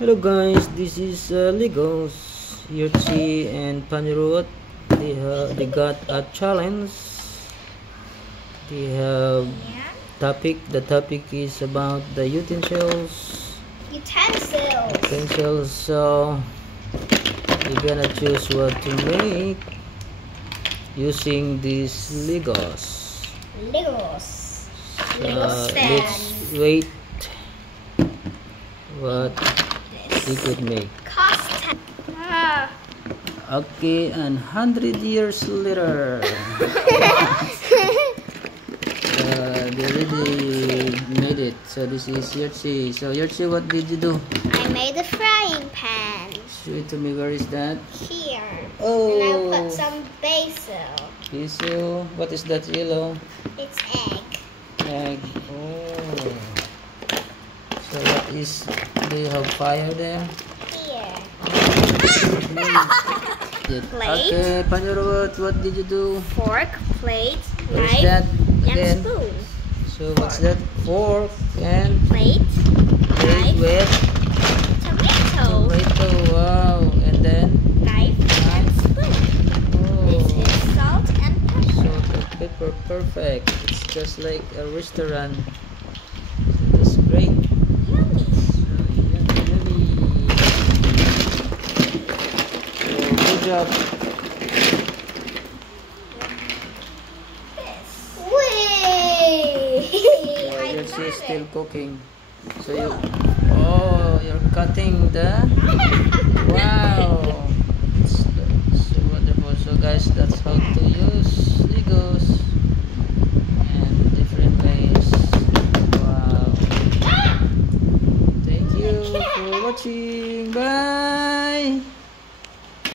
Hello guys, this is Legos. Yurtsi and Panirot. They got a challenge. They have topic. The topic is about the utensils. Utensils. So you're gonna choose what to make using these Legos. Let's wait. What we could make. Okay, and 100 years later, they already made it. So this is Yurtsi. So Yurtsi, what did you do? I made a frying pan. Show it to me. Where is that? Here. Oh. And I put some basil. Basil. What is that yellow? It's egg. Egg. Oh. So what is? Do you have fire there? Here. Plate. Okay, Panirot, what did you do? Fork, plate, What is knife, that and again? spoon. So what's that? Fork and Plate, knife, with tomato, wow, and then knife, and spoon. This oh, is salt and pepper. salt and pepper, perfect. It's just like a restaurant. That's great. Yummy. Good job. You're still cooking. So you're cutting the wow. It's so wonderful. So guys, that's how to use Legos and different ways. Wow. Thank you for watching. Bye.